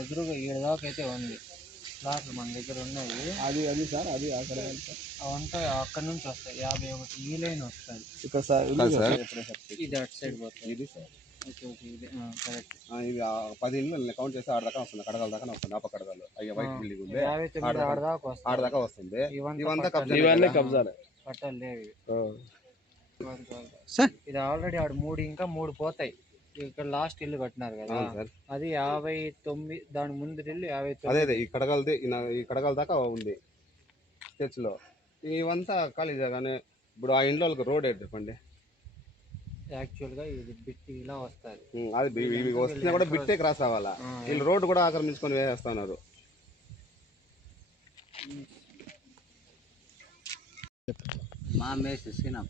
ఎదురుగా ఏడు దాకా అయితే ఉంది ప్లాట్లు మన దగ్గర ఉన్నాయి. అది అది సార్ అది అక్కడ. అవంతా అక్కడ నుంచి వస్తాయి. యాభై ఒకటి ఈ లైన్ వస్తుంది ఇక్కడ సార్. ఇది అటు సైడ్ పోతుంది. ఇది సార్. ఓకే ఓకే ఇది కరెక్ట్. ఆ, ఇది పది ఇళ్ళు కౌంట్ చేస్తే ఆడ దాకా వస్తుంది కడగల దాకా వస్తుంది ఆప కడగలు. అయ్యా వైట్ బిల్డింగ్ ఉంది. ఆడ దాకా ఆడ వస్తుంది. దాకా వస్తుంది. ఇవంతా. కబ్జా ఇవన్నీ? కబ్జాలే. పట్టాలు లేవు ఇది ఆల్రెడీ ఆడ మూడు ఇంకా మూడు పోతాయి. ఇక్కడ లాస్ట్ ఇల్లు కట్టినారు కదా. అవును సార్. అది యాభై తొమ్మిది దాని ముందు ఇల్లు యాభై అదే తొమ్మిది. అదే ఈ కడగలది ఈ కడగల దాకా ఉంది. స్కెచ్లో. ఇవంతా ఖాళీ జాగానే. ఇప్పుడు ఆ ఇంట్లో వాళ్ళకి రోడ్ ఏంటి చెప్పండి? యాక్చువల్గా ఇది బిట్టి ఇలా వస్తుంది. ఉమ్, అది ఇవి- ఇవి వస్తున్నా కూడా బిట్టే క్రాస్ అవ్వాలా? వీళ్ళు రోడ్డు కూడా ఆక్రమించుకొని వేసేస్తున్నారు. మా మేసి సీనప్ప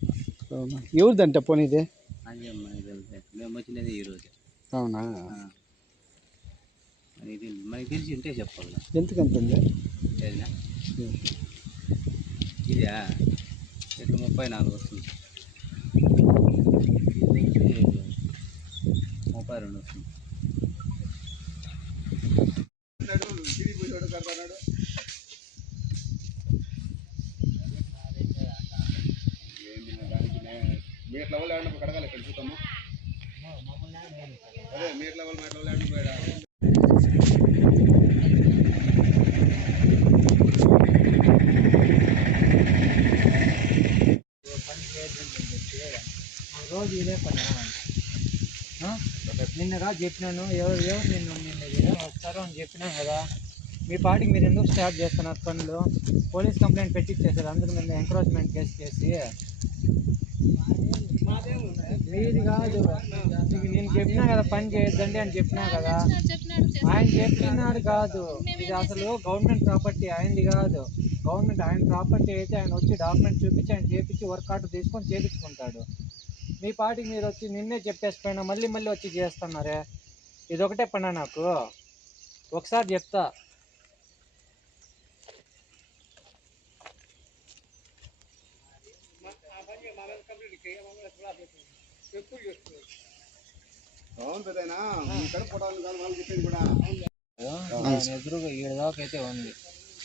ఎవరిదంటే పోనీ ఇది? అది మనకి తెలిసే మేము వచ్చినది ఈరోజు అవునా? ఇది మనకి తెలిసి ఉంటే చెప్పాలి. ఎంతకంత ఉంది ఇదా? ఇట్లా ముప్పై నాలుగు వస్తుంది. ముప్పై రెండు వస్తుంది. వాళ్ళు ఏమన్నా కడగాలి? ఇక్కడ చూద్దాము? రోజు ఇదే పని నిన్న నిన్నగా చెప్పినాను ఎవరు ఎవరు నిన్ను నిన్న ఒకసారి అని చెప్పినా కదా మీ పాటికి మీరు ఎందుకు స్టార్ట్ చేస్తున్నారు పనులు పోలీస్ కంప్లైంట్ పెట్టించేసారు అందుకు నిన్న ఎంక్రోచ్మెంట్ కేసు చేసి మీది కాదు. నేను చెప్పినా కదా పని చేయొద్దండి అని చెప్పినా కదా. ఆయన చెప్పినాడు కాదు. ఇది అసలు గవర్నమెంట్ ప్రాపర్టీ ఆయనది కాదు. గవర్నమెంట్ ఆయన ప్రాపర్టీ అయితే ఆయన వచ్చి డాక్యుమెంట్ చూపించి ఆయన చేపించి వర్క్ ఆర్డర్ తీసుకొని చేపించుకుంటాడు. మీ పాటికి మీరు వచ్చి నిన్నే చెప్పేసిపోయినా మళ్ళీ మళ్ళీ వచ్చి చేస్తున్నారే? ఇది ఒకటే పనా నాకు? ఒకసారి చెప్తా. అవును పెద్దయినా ఇక్కడ పోవడానికి కాదు వాళ్ళు చెప్పేది కూడా. దాని ఎదురుగా ఏడు దాకా అయితే ఉంది.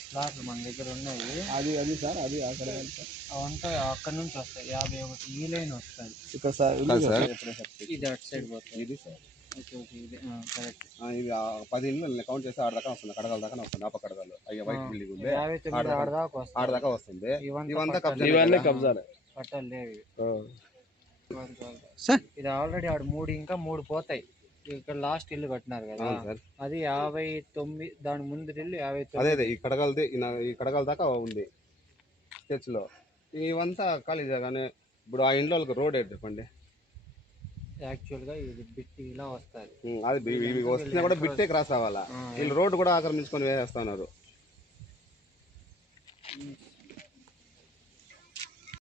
ప్లాట్లు మన దగ్గర ఉన్నాయి. అది అది సార్ అది అక్కడ సార్. అవంతా అక్కడ నుంచి వస్తాయి. యాభై ఒకటి ఈ లైన్ వస్తుంది ఇక్కడ సార్. ఇది అటు సైడ్ పోతుంది. ఇది సార్. ఓకే ఓకే ఇది పది ఇళ్ళు కౌంట్ చేస్తే ఆడ దాకా వస్తుంది. కడగల దాకా వస్తుంది. ఆప కడగలు. అయ్యా వైట్ బిల్డింగ్ ఉంది. ఆడ దాకా ఆడ వస్తుంది. దాకా వస్తుంది. ఇవంతా? కబ్జాలే. పట్టాలు లేవు ఇది ఆల్రెడీ ఆడ మూడు ఇంకా మూడు పోతాయి. ఇక్కడ లాస్ట్ ఇల్లు కట్టినారు కదా. అది యాభై తొమ్మిది దాని ముందు ఇల్లు యాభై అదే ఈ కడగలది ఈ కడగల దాకా ఉంది. స్కెచ్లో ఇవంతా ఖాళీ జాగానే. ఇప్పుడు ఆ ఇంట్లో రోడ్ ఏంటి చెప్పండి యాక్చువల్గా ఇది బిట్టి ఇలా వస్తుంది. ఉమ్, అది ఇవి- ఇవి వస్తున్నా కూడా బిట్టే క్రాస్ అవ్వాలా. వీళ్ళు రోడ్డు కూడా ఆక్రమించుకొని వేసేస్తున్నారు.